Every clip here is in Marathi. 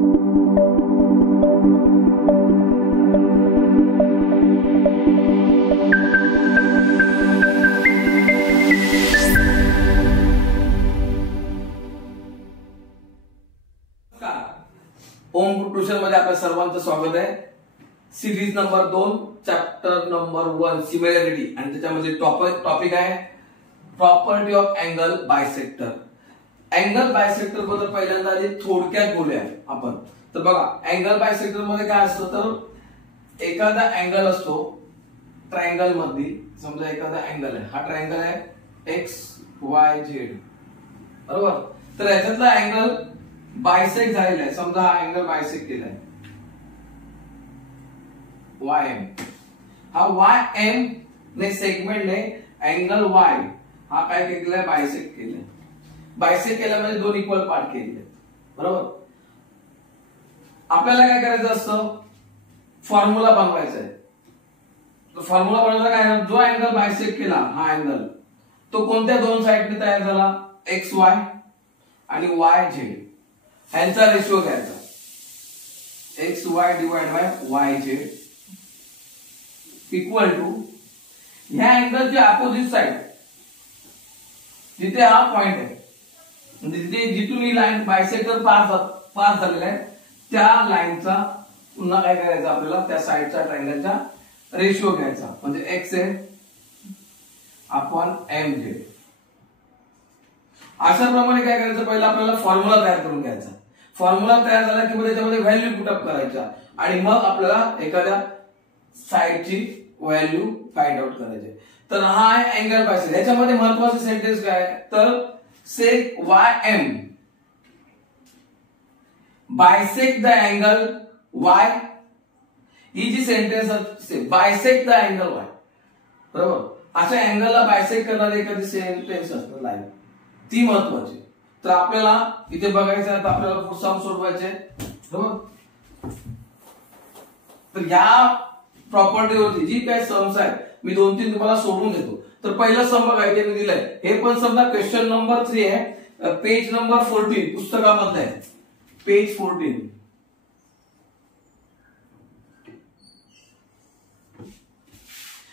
ओम ट्युशन मध्ये आपल्या सर्वांचं स्वागत आहे। Series number 2 chapter number 1 similarity आणि त्याच्यामध्ये टॉपिक आहे property of angle bisector. Angle bisector बद्दल पहिल्यांदा आधी थोडक्यात बोलूया आपण। तर बघा अँगल बायसेक्टर मध्ये काय असतं तर एखादा अँगल असतो ट्रायंगल मध्ये, समजा एखादा अँगल आहे, हा ट्रायंगल आहे एक्स वाय झेड बरोबर। तर याच्यातला अँगल बायसेक्ट झालेला आहे, समजा हा अँगल बायसेक्ट केलाय YM, हा YM ने सेगमेंट ने अँगल Y हा काय केलाय बायसेक्ट केलाय। बायसेक्ट केल्यामध्ये दोन इक्वल पार्ट केले बरोबर। आपल्याला काय करायचं असतं, फॉर्म्युला बनवायचा आहे। तो फॉर्म्युला बनवायचा काय, जो अँगल बायसेक्ट केला हा अँगल तो कोणत्या दोन साइडने तयार झाला, XY आणि YZ ह्यांचा रेशिओ घ्यायचा, XY divide by YZ equal to ह्या अँगलची अपोजिट साइड जिथे हा पॉइंट आहे, म्हणजे जिथून ही लाईन बायसेक्टर पास झालेला आहे त्या लाईनचा पुन्हा काय करायचं आपल्याला, त्या साइडच्या ट्रायंगलचा रेशिओ घ्यायचा, म्हणजे XA अपॉन MJ। अशा प्रमाणे काय करायचं, पहिला आपल्याला फॉर्म्युला तयार करून घ्यायचा। फॉर्म्युला तयार झाला की त्याच्यामध्ये व्हॅल्यू पुट अप करायच्या आणि मग आपल्याला एखाद्या साइडची व्हॅल्यू फाइंड आउट करायची। तर हा आहे अँगल बायसेक्ट। याच्यामध्ये महत्त्वाचे सेंटेन्स काय आहे तर seg YM bisect the angle Y, ही जी सेंटेन्स असते बायसेक्ट द अँगल Y बरोबर। अशा अँगलला बायसेक्ट करणारी एखादी सेंटेन्स असते लाईन, ती महत्त्वाची। तर आपल्याला इथे बघायचं आहे, तर आपल्याला सम सोडवायचे बरोबर। तर या प्रॉपर्टीवरती जी काही सम्स आहेत मी 2-3 तुम्हाला सोडून देतो। तर पहिलं सम बघायचे मी दिलंय, हे पण समजा क्वेश्चन नंबर 3 आहे, पेज नंबर 14 पुस्तकामधलं आहे, पेज 14।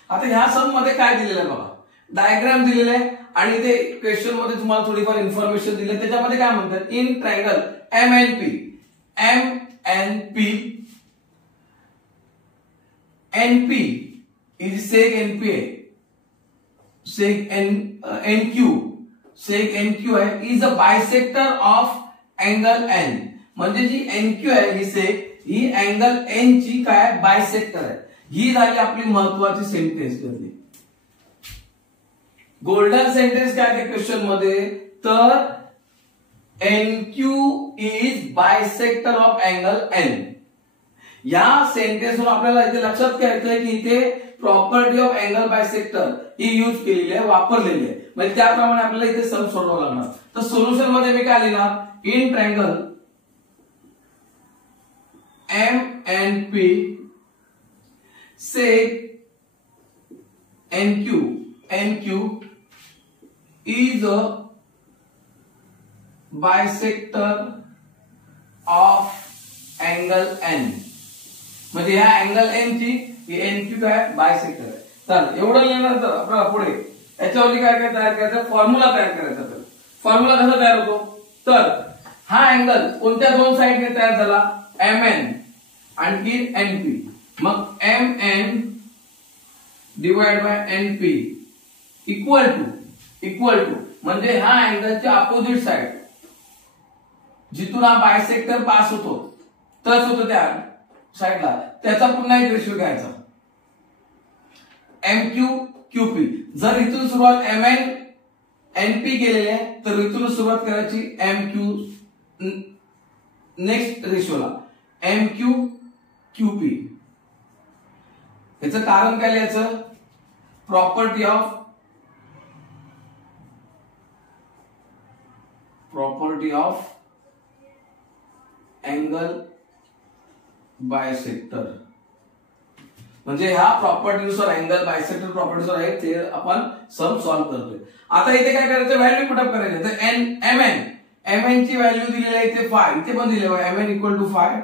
आता ह्या सम मध्ये काय दिलेलं आहे बघा, डायग्राम दिलेला आहे आणि ते क्वेश्चन मध्ये तुम्हाला थोडीफार इन्फॉर्मेशन दिली आहे। त्याच्यामध्ये काय म्हणतात, in triangle MNP NP is sec NP है, sec NQ है is a bisector of angle N, म्हणजे जी NQ आहे ही सेक ही अँगल N ची काय बायसेक्टर आहे। ही झाली आपली महत्त्वाची सेंटेन्स ठरली। गोल्डन सेंटेन्स काय आहे क्वेश्चन मध्ये, तर NQ is bisector of angle N। या सेंटेन्सवर आपल्याला इथे लक्षात घ्यायचंय की इथे property of angle bisector he use केलेली आहे, वापरलेली आहे, म्हणजे त्याप्रमाणे आपल्याला इथे सम सोडवावा लागणार। तर सोल्युशन मध्ये मी काय लिहिणार, in triangle MNP sec NQ is a bisector of angle N, म्हणजे ह्या अँगल N ची ही NQ काय बायसेक्टर आहे। तर एवढं लिहिल्यानंतर आपल्याला पुढे याच्यावरती काय काय तयार करायचं, फॉर्म्युला तयार करायचा। तर फॉर्म्युला कसा तयार होतो, तर हा अँगल कोणत्या दोन साइडने तयार झाला, MN आणखी NP, मग MN divide by NP equal to म्हणजे हा अँगलची अपोजिट साइड जिथून हा बायसेक्टर पास होतो टच होतो त्या साइडला, त्याचा पुन्हा एक रेशिओ घ्यायचा MQ QP। जर इथून सुरुवात MN NP केलेली आहे तर इथून सुरुवात करायची MQ नेक्स्ट रेशिओला MQ QP। याचं कारण काय लिहायचं, प्रॉपर्टी ऑफ अँगल बायसेक्टर, म्हणजे ह्या प्रॉपर्टीनुसार अँगल बायसेक्टर प्रॉपर्टीनुसार आहे ते आपण सम सॉल्व्ह करतोय। आता इथे काय करायचं, व्हॅल्यू पुट अप करायचे। तर MN mn ची व्हॅल्यू दिलेली आहे इथे 5, इथे पण दिले आहे mn equal to 5,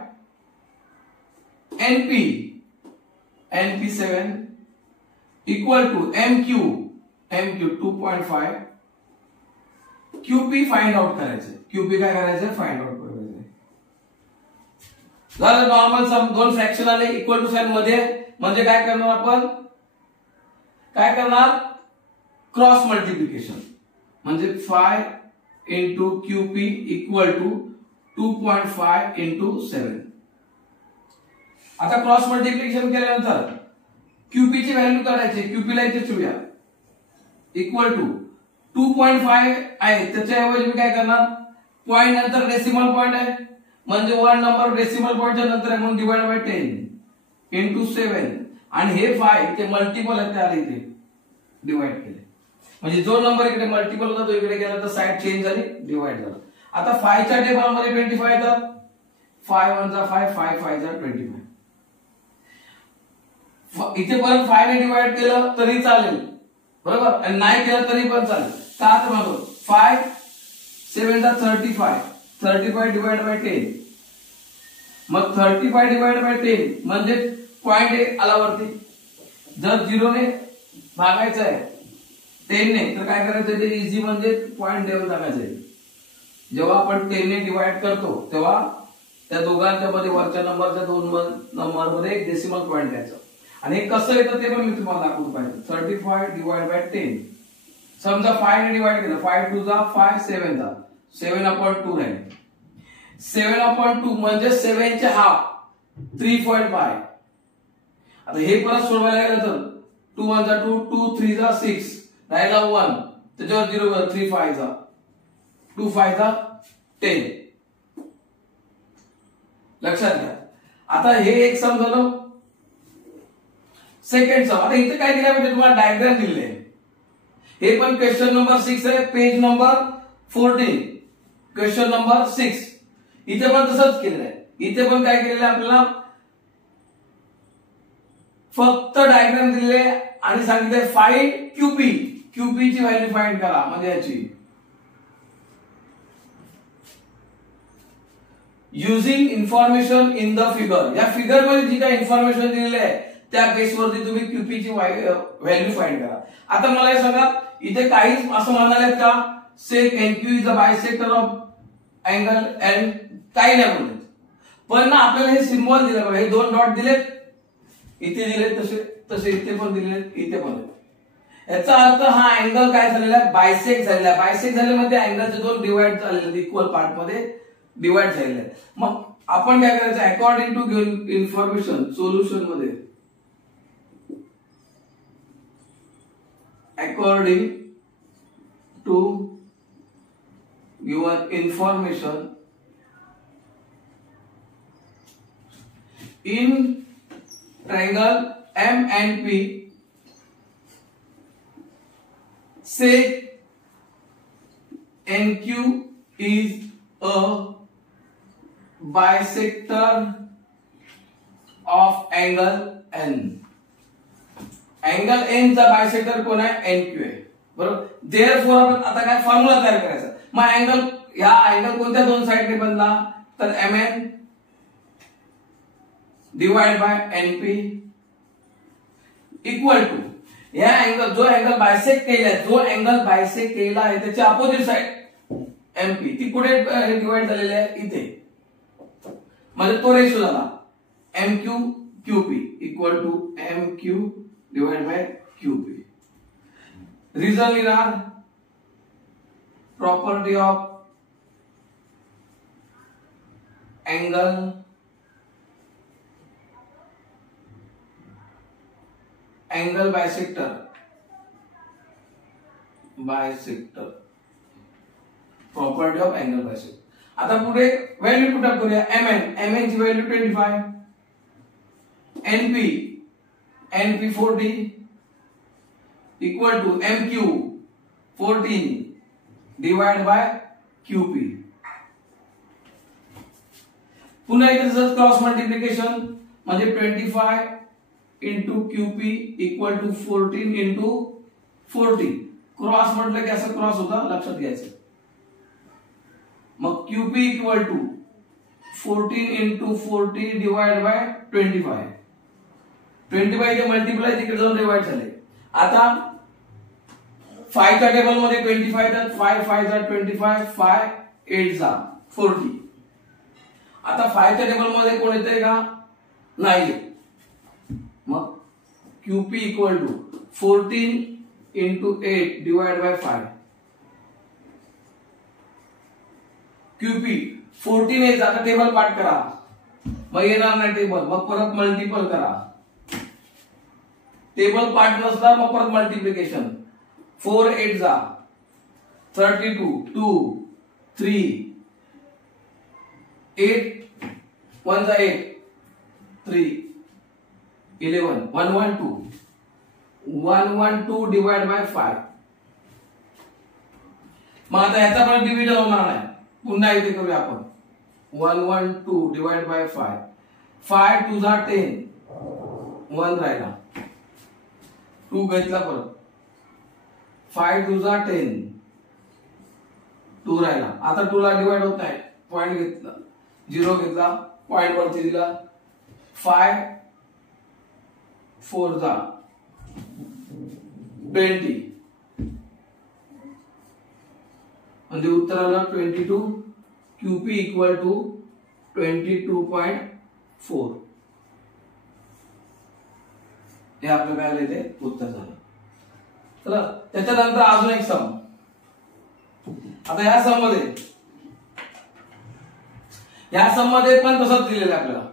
np 7 equal to mq 2.5, qp find out करायचं, qp काय करायचं फाइंड आउट करायचं. झालं नॉर्मल सम, दोन फ्रॅक्शन आले इक्वल टू साइन मध्ये, म्हणजे काय करणार आपण, काय करणार क्रॉस मल्टिप्लिकेशन, म्हणजे 5 into qp equal to 2.5 into 7. आता क्रॉस मल्टिप्लिकेशन केल्यानंतर qp ची व्हॅल्यू काढायची, qp ला इथे ठेवूया इक्वल टू 2.5 आहे, त्याच्याऐवजी मी काय करणार, पॉइंट नंतर डेसिमल पॉइंट आहे, म्हणजे वन नंबर डेसिमल पॉइंटच्या नंतर आहे म्हणून डिवाइड बाय 10 into 7, आणि हे 5 ते मल्टिपल आहे त्याला इथे डिवाइड केले, म्हणजे जो नंबर इकडे मल्टिपल होता तो इकडे गेला तर साइड चेंज झाली, डिवाइड झाला. आता 5 च्या टेबलमध्ये 25 येतात, 5 1 जा 5, 5 5 जा 25. इथे परत 5 ने डिवाइड केलं तरी चालेल, बरोबर, आणि नाही केलं तरी पण चालेल. का तर म्हणतो 5 7 जा 35, 35 डिवाइड बाय 10, मग 35 डिवाइड बाय 10 म्हणजे पॉइंट आला वरती. जर 0 ने भागायचं आहे 10 ने तर काय करायचं, ते इझी, म्हणजे पॉइंट देऊन टाकायचं. जेव्हा आपण 10 ने डिवाइड करतो तेव्हा त्या दोघांच्या मध्ये वरच्या नंबरच्या दोन नंबर मध्ये एक डेसिमल पॉइंट द्यायचा, आणि हे कसं येतं ते पण मी तुम्हाला दाखवतो पाहिजे. 35 डिवाइड बाय 10, समजा 5 ने डिवाइड केलं, 5 2 जा 5, 7 जा 7/2 राहील. 7/2 म्हणजे 7 चे हाफ 3.5. आता हे परत सोडवायला गेलं तर 2 1 जा 2, 2 3 जा 6 राहिला 1, त्याच्यावर 0 3 5 जा 2 5 जा 10. लक्षात घ्या. आता हे एक सम झालं. सेकंड सम, आता इथे काय दिलं म्हणजे तुम्हाला डायग्राम दिले, हे पण क्वेश्चन नंबर 6 आहे, पेज नंबर 14, क्वेश्चन नंबर 6. इथे पण तसंच केलेलं आहे. इथे पण काय केलेलं आहे आपल्याला, फक्त डायग्राम दिले आणि सांगितले फाइंड qp, qp ची व्हॅल्यू फाइंड करा, म्हणजे याची using information in the figure. या फिगर मध्ये जी काही इन्फॉर्मेशन दिलेली आहे त्या बेसवरती तुम्ही qp ची व्हॅल्यू फाइंड करा. आता मला हे सांगा, इथे काहीच असं म्हणाले का सेक nq is a bisector of angle n, काही नाही बोलले, पण ना आपल्याला हे सिम्बॉल दिले बघा, हे दोन डॉट दिलेत, इथे दिलेत तसे तसे इथे पण दिलेत, इथे पण. याचा अर्थ हा अँगल काय झालेला आहे, बायसेक्ट झालेला आहे. बायसेक्ट झाले म्हणजे अँगलचे दोन डिवाइड झालेले, इक्वल पार्ट मध्ये डिवाइड झालेले आहे. मग आपण काय करायचं, according to given information, solution मध्ये according to given information in triangle M and P, say NQ is a bisector of angle N. Angle N चा बायसेक्टर कोण आहे, NQ आहे, बरोबर. देअरफॉर आपण आता काय फॉर्म्युला तयार करायचा. मग अँगल, या अँगल कोणत्या दोन साइडने बनला, तर MN divide by NP equal to, या अँगल जो अँगल बायसेक्ट केलाय, जो अँगल बायसेक्ट केला आहे त्याची अपोजिट साइड MP, ती कुठे डिवाइड झालेली आहे, इथे, म्हणजे तो रेशो झाला MQ QP equal to MQ divide by QP. Reason लिहिणार property of angle angle bisector property of angle bisector. आता पुढे व्हॅल्यू पुट करूया. MN ची value 25, NP 40 equal to MQ 14 divide by QP. पुन्हा इथे जर क्रॉस मल्टिप्लिकेशन म्हणजे 25 into QP equal to 14 into 40. Cross म्हटलं की असं क्रॉस होता, लक्षात घ्यायचं. मग QP equal to 14 into 40 divide bye 25. 25 इथे मल्टिप्लाय तिकडे जाऊन डिवाइड झाले. आता 5 च्या टेबल मध्ये 25 येतात. 5 5 जा 25, 5 8 जा 40. आता 5 च्या टेबल मध्ये कोण येतंय का? नाही. मग QP equal to 14 into 8 divide by 5. QP 14 आहे. आता टेबल पाठ करा. मग येणार नाही टेबल. मग परत मल्टिपल करा. टेबल पाठ नसला मग परत मल्टिप्लिकेशन. 4 8 जा 32, 2 3 8 1 जा 8 3 11 112 डिवाइड बाय 5. मग आता याचा पण डिव्हिजन होणार नाही. पुन्हा इथे करूया आपण. 112 डिवाइड बाय 5. 5 2 जा 10 1 राहिला. 2 घेतला परत. 5 2 जा 10 2 राहिला. आता 2 ला डिवाइड होत नाही. पॉइंट घेतला 0 घेतला पॉइंट वरती दिला. 5 4 जा 20 म्हणजे उत्तर आलं 22. QP equal to 22.4. हे आपलं काय आलं ते उत्तर झालं. चला त्याच्यानंतर अजून एक सम. आता या सम मध्ये पण तसंच दिलेलं आहे आपल्याला.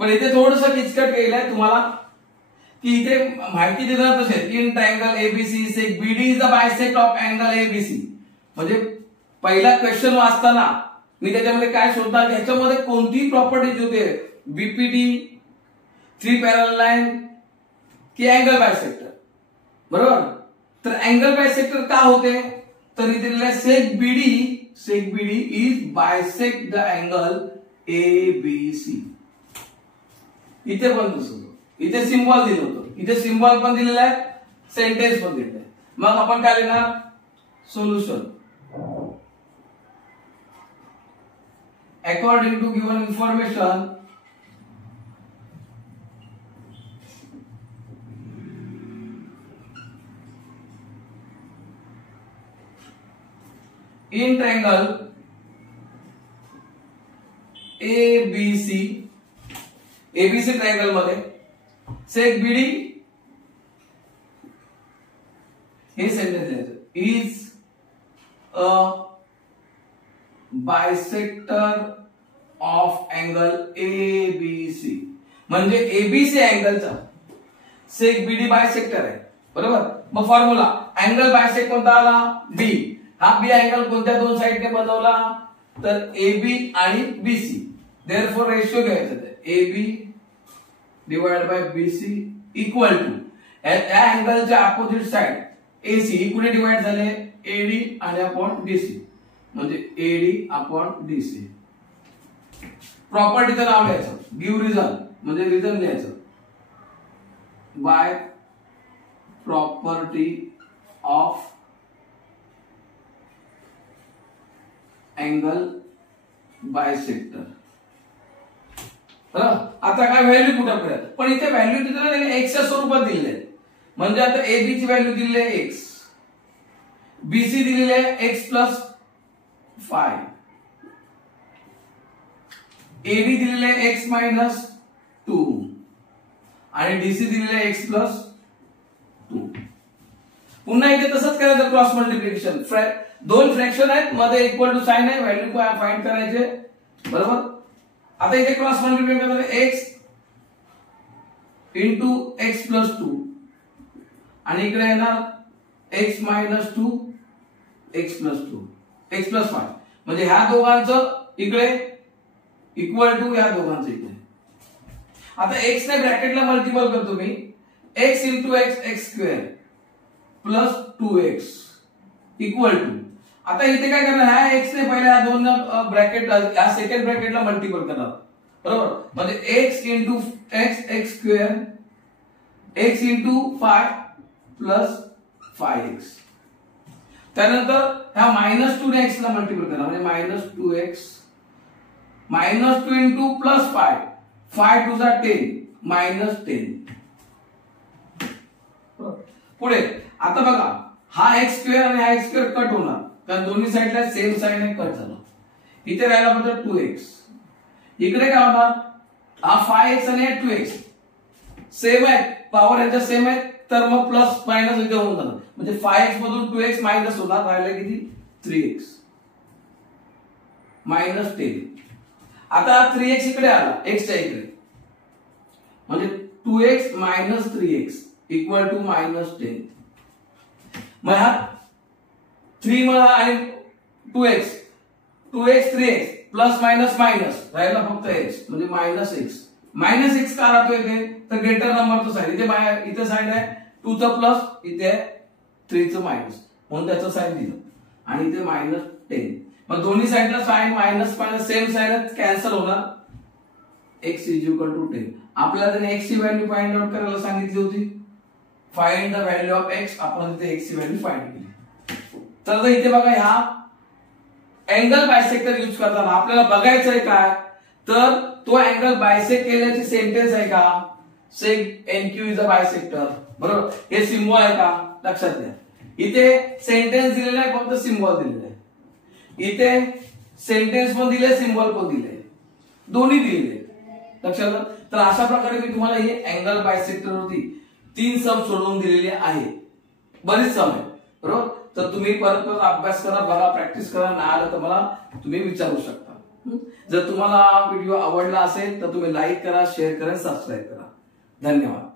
पण इथे थोडंसं किचकट केलंय तुम्हाला की इथे माहिती देणार तसे in triangle ABC seg BD is the bisect of angle ABC. म्हणजे पहिला क्वेश्चन वाचताना मी त्याच्यामध्ये काय शोधतात याच्यामध्ये कोणती प्रॉपर्टीज होते. बीपीडी 3 पॅरलल लाईन की अँगल बायसेक्टर. बरोबर. तर अँगल बायसेक्टर का होते तर इथे दिलेलं seg BD is bisect the angle ABC. इथे पण तसं इथे सिम्बॉल दिलं होतं. इथे सिम्बॉल पण दिलेला आहे सेंटेन्स पण दिलेला आहे. मग आपण काय लिहिणार solution. According to given information, in triangle ABC triangle मध्ये सेक बीडी हे सेंटेन्स लिहायचं is a bisector of angle ABC. म्हणजे एबीसी अँगलचा सेक बीडी बायसेक्टर आहे. बरोबर. मग फॉर्म्युला अँगल बायसेक्ट कोणता आला बी. हा बी अँगल कोणत्या दोन साइडने बनवला तर एबी आणि बीसी. देअरफॉर रेशिओ घ्यायचा AB divide by BC equal to या अँगलच्या अपोजिट साइड एसी कुठे डिवाइड झाले एडी आणि अपॉन डीसी. म्हणजे एडी अपॉन डीसी. प्रॉपर्टीचं नाव लिहायचं. गिव्ह रिझन म्हणजे रिझन लिहायचं. By property of angle bisector. आता काय व्हॅल्यू कुठं करूया. पण इथे व्हॅल्यू दिलेलं त्याने एक्सच्या स्वरूपात दिलेले. म्हणजे आता एबी ची व्हॅल्यू दिलेली आहे एक्स. बीसी दिलेली आहे एक्स प्लस 5. एबी दिलेले आहे एक्स मायनस 2 आणि डीसी दिलेले आहे एक्स प्लस 2. पुन्हा इथे तसंच करायचं क्रॉस मल्टिप्लिकेशन. दोन फ्रॅक्शन आहेत मध्ये इक्वल टू साइन आहे व्हॅल्यू फाइंड करायचे. बरोबर. आता इथे क्रॉस मल्टिप्लिकेशन करताना एक्स इंटू एक्स प्लस 2 आणि इकडे येणार x minus 2 x plus 2 x plus 5. म्हणजे ह्या दोघांचं इकडे इक्वल टू या दोघांचं इकडे. आता एक्स ने ब्रॅकेटला मल्टिपल करतो मी. X into x x square plus 2x equal to. आता इथे काय करणार ह्या एक्स ने पहिले ह्या दोन ब्रॅकेट या सेकंड ब्रॅकेटला मल्टिपल करणार. बरोबर. म्हणजे x into x x square x into 5 plus 5x. त्यानंतर ह्या -2 ने x ला मल्टिप्लाय करा म्हणजे -2x -2 इंटू प्लस 5 5 टू जा 10 -10 पुढे आता बघा हा x स्क्वेअर आणि हा x स्क्वेअर कट होणार कारण दोन्ही साइडला सेम साइडने कट झाला इथे राहिला फक्त 2x इकडे काय होणार हा 5x आणि 2x सेम आहे पॉवर यांच्या सेम आहे तर मग प्लस मायनस इथे होऊन जाणार म्हणजे 5x मधून 2x मायनस होणार राहिला किती 3x -10 आता 3x इकडे आला x च्या इकडे म्हणजे 2x - 3x इक्वल टू -10 मग हा 3 मला आणि 2x 3x plus minus minus राहिला फक्त x म्हणजे -x का राहतो इथे तर ग्रेटर नंबरचं साइन इथे साइन आहे 2 चा प्लस इथे 3 चं मायनस म्हणून त्याचं साइन दिलं आणि इथे -10 मग दोन्ही साइडला sign minus same sign cancel होणार x = 10 आपल्याला त्याने x ची व्हॅल्यू फाइंड आउट करायला सांगितली होती find the value of x आपण इथे x ची व्हॅल्यू फाइंड केली तर इथे बघा ह्या अँगल बायसेक्टर यूज करताना आपल्याला बघायचंय काय तर तो अँगल बायसेक्ट केल्याची सेंटेन्स आहे का सेक NQ इज अ बायसेक्टर बरोबर हे सिम्बॉल आहे का लक्षात घ्या इथे सेंटेन्स दिलेला आहे फक्त सिम्बॉल दिलेला आहे इथे सेंटेन्स पण दिले सिम्बॉल पण दिले दोन्ही दिलेले लक्षात तर अशा प्रकारे मी तुम्हाला हे अँगल बायसेक्टर होती 3 सम सोडवून दिलेले आहे बरीच सम आहे बरोबर तर तुम्ही परत अभ्यास करा बघा प्रॅक्टिस करा नाही आलं तर मला तुम्ही विचारू शकता जर तुम्हाला व्हिडिओ आवडला असेल तर तुम्ही लाईक करा शेअर करा सबस्क्राईब करा धन्यवाद